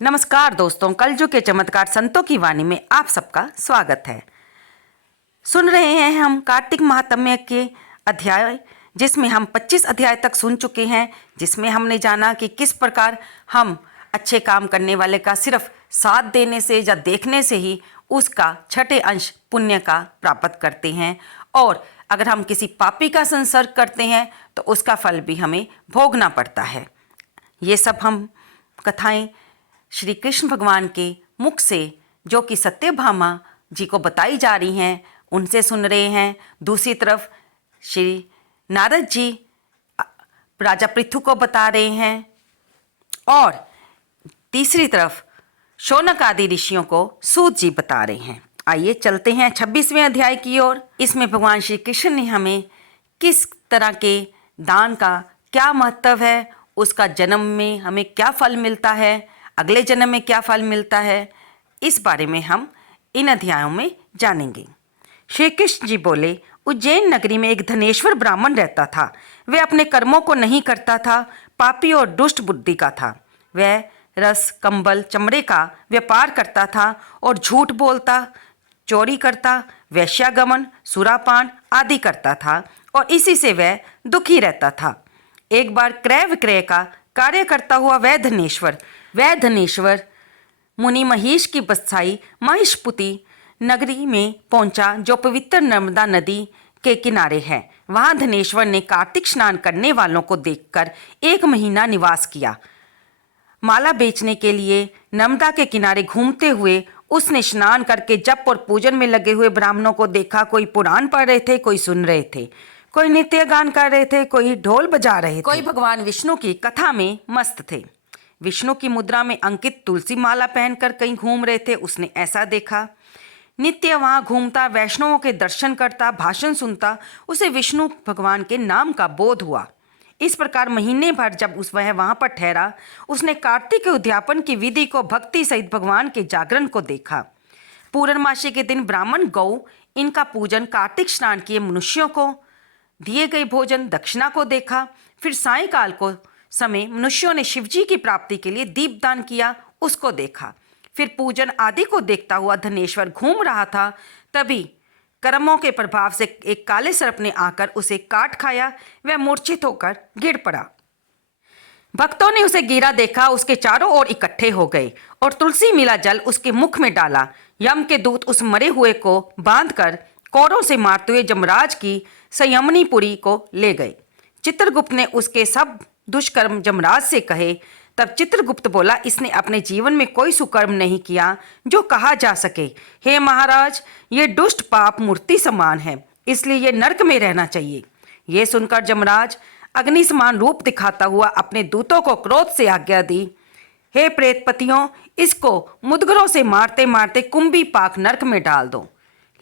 नमस्कार दोस्तों, कलयुग के चमत्कार संतों की वाणी में आप सबका स्वागत है। सुन रहे हैं हम कार्तिक महात्म्य के अध्याय, जिसमें हम 25 अध्याय तक सुन चुके हैं, जिसमें हमने जाना कि किस प्रकार हम अच्छे काम करने वाले का सिर्फ साथ देने से या देखने से ही उसका छठे अंश पुण्य का प्राप्त करते हैं, और अगर हम किसी पापी का संसर्ग करते हैं तो उसका फल भी हमें भोगना पड़ता है। ये सब हम कथाएं श्री कृष्ण भगवान के मुख से, जो कि सत्यभामा जी को बताई जा रही हैं, उनसे सुन रहे हैं। दूसरी तरफ श्री नारद जी राजा पृथु को बता रहे हैं, और तीसरी तरफ शौनक आदि ऋषियों को सूत जी बता रहे हैं। आइए चलते हैं 26वें अध्याय की ओर। इसमें भगवान श्री कृष्ण ने हमें किस तरह के दान का क्या महत्व है, उसका जन्म में हमें क्या फल मिलता है, अगले जन्म में क्या फल मिलता है, इस बारे में हम इन अध्यायों में जानेंगे। श्री कृष्ण जी बोले, उज्जैन नगरी में एक धनेश्वर ब्राह्मण रहता था। वह अपने कर्मों को नहीं करता था, पापी और दुष्ट बुद्धि का था। वह रस, कंबल, चमड़े का व्यापार करता था और झूठ बोलता, चोरी करता, वैश्यागमन, सुरापान आदि करता था, और इसी से वह दुखी रहता था। एक बार क्रय विक्रय का कार्य करता हुआ वह धनेश्वर मुनि महेश की बसाई महेशपुती नगरी में पहुंचा, जो पवित्र नर्मदा नदी के किनारे है। वहां धनेश्वर ने कार्तिक स्नान करने वालों को देखकर 1 महीना निवास किया। माला बेचने के लिए नर्मदा के किनारे घूमते हुए उसने स्नान करके जप और पूजन में लगे हुए ब्राह्मणों को देखा। कोई पुराण पढ़ रहे थे, कोई सुन रहे थे, कोई नृत्य गान कर रहे थे, कोई ढोल बजा रहे थे, कोई भगवान विष्णु की कथा में मस्त थे। विष्णु की मुद्रा में अंकित तुलसी माला पहनकर कहीं घूम रहे थे। उसने ऐसा देखा। नित्य वहां घूमता, वैष्णवों के दर्शन करता, भाषण सुनता, उसे विष्णु भगवान के नाम का बोध हुआ। इस प्रकार महीने भर जब वह वहां पर ठहरा, उसने कार्तिक के उद्यापन की विधि को, भक्ति सहित भगवान के जागरण को देखा। पूर्णमासी के दिन ब्राह्मण गौ इनका पूजन, कार्तिक स्नान किए मनुष्यों को दिए गए भोजन दक्षिणा को देखा। फिर सायंकाल को समय मनुष्यों ने शिवजी की प्राप्ति के लिए दीपदान किया, उसको देखा। फिर पूजन आदि को देखता हुआ धनेश्वर घूम रहा था। तभी कर्मों के प्रभाव से एक काले सर्प ने आकर उसे काट खाया। वह मूर्छित होकर गिर पड़ा। भक्तों ने उसे गिरा देखा, उसके चारों ओर इकट्ठे हो गए और तुलसी मिला जल उसके मुख में डाला। यम के दूत उस मरे हुए को बांधकर कौरों से मारते हुए जमराज की संयमनीपुरी को ले गए। चित्रगुप्त ने उसके सब दुष्कर्म जमराज से कहे। तब चित्रगुप्त बोला, इसने अपने जीवन में कोई सुकर्म नहीं किया जो कहा जा सके। हे महाराज, ये दुष्ट पाप मूर्ति समान है, इसलिए ये नरक में रहना चाहिए। ये सुनकर जमराज अग्नि समान रूप दिखाता हुआ अपने दूतों को क्रोध से आज्ञा दी, हे प्रेतपतियों, इसको मुदगरों से मारते मारते कुंभी पाक नरक में डाल दो।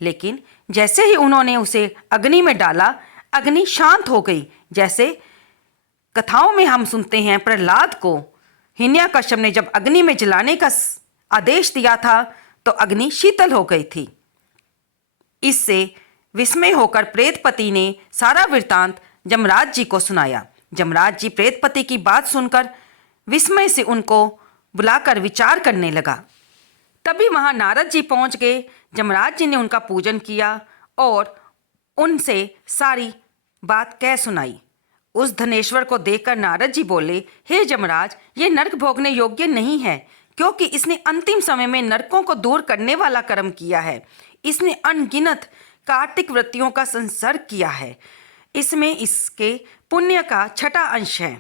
लेकिन जैसे ही उन्होंने उसे अग्नि में डाला, अग्नि शांत हो गई। जैसे कथाओं में हम सुनते हैं, प्रहलाद को हिरण्याकश्यप ने जब अग्नि में जलाने का आदेश दिया था तो अग्नि शीतल हो गई थी। इससे विस्मय होकर प्रेतपति ने सारा वृत्तांत जमराज जी को सुनाया। जमराज जी प्रेतपति की बात सुनकर विस्मय से उनको बुलाकर विचार करने लगा। तभी वहां नारद जी पहुंच गए। जमराज जी ने उनका पूजन किया और उनसे सारी बात कह सुनाई। उस धनेश्वर को देखकर नारद जी बोले, हे जमराज, ये नरक भोगने योग्य नहीं है, क्योंकि इसने अंतिम समय में नरकों को दूर करने वाला कर्म किया है। इसने अनगिनत कार्तिक व्रतियों का संसर्ग किया है। इसमें इसके पुण्य का छठा अंश है।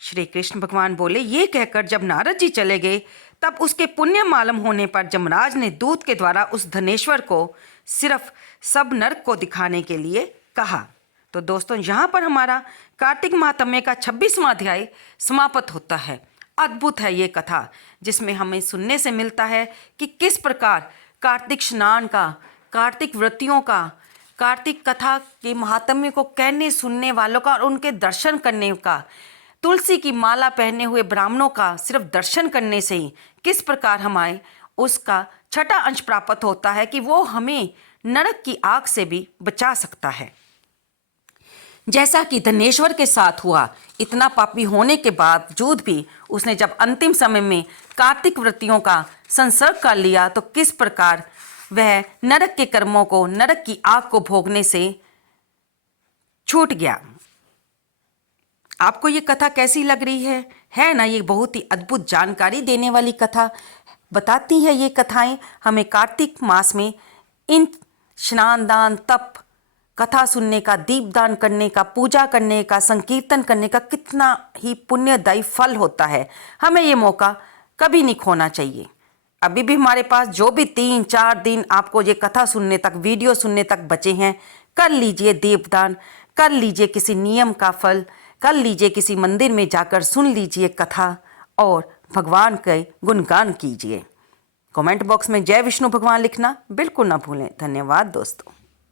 श्री कृष्ण भगवान बोले। ये कहकर जब नारद जी चले गए, तब उसके पुण्य मालूम होने पर जमराज ने दूत के द्वारा उस धनेश्वर को सिर्फ सब नरक को दिखाने के लिए कहा। तो दोस्तों, यहाँ पर हमारा कार्तिक महात्म्य का 26वां अध्याय समाप्त होता है। अद्भुत है ये कथा, जिसमें हमें सुनने से मिलता है कि किस प्रकार कार्तिक स्नान का, कार्तिक व्रतियों का, कार्तिक कथा के महात्म्य को कहने सुनने वालों का और उनके दर्शन करने का, तुलसी की माला पहने हुए ब्राह्मणों का सिर्फ दर्शन करने से ही किस प्रकार हमारे उसका छठा अंश प्राप्त होता है कि वो हमें नरक की आग से भी बचा सकता है। जैसा कि धनेश्वर के साथ हुआ, इतना पापी होने के बावजूद भी उसने जब अंतिम समय में कार्तिक व्रतियों का संसर्ग कर लिया तो किस प्रकार वह नरक के कर्मों को, नरक की आग को भोगने से छूट गया। आपको ये कथा कैसी लग रही है ना? ये बहुत ही अद्भुत जानकारी देने वाली कथा बताती है। ये कथाएं हमें कार्तिक मास में इन स्नान दान तप, कथा सुनने का, दीपदान करने का, पूजा करने का, संकीर्तन करने का कितना ही पुण्यदायी फल होता है। हमें ये मौका कभी नहीं खोना चाहिए। अभी भी हमारे पास जो भी 3-4 दिन आपको ये कथा सुनने तक, वीडियो सुनने तक बचे हैं, कर लीजिए दीपदान, कर लीजिए किसी नियम का फल, कर लीजिए किसी मंदिर में जाकर सुन लीजिए कथा और भगवान के गुणगान कीजिए। कमेंट बॉक्स में जय विष्णु भगवान लिखना बिल्कुल ना भूलें। धन्यवाद दोस्तों।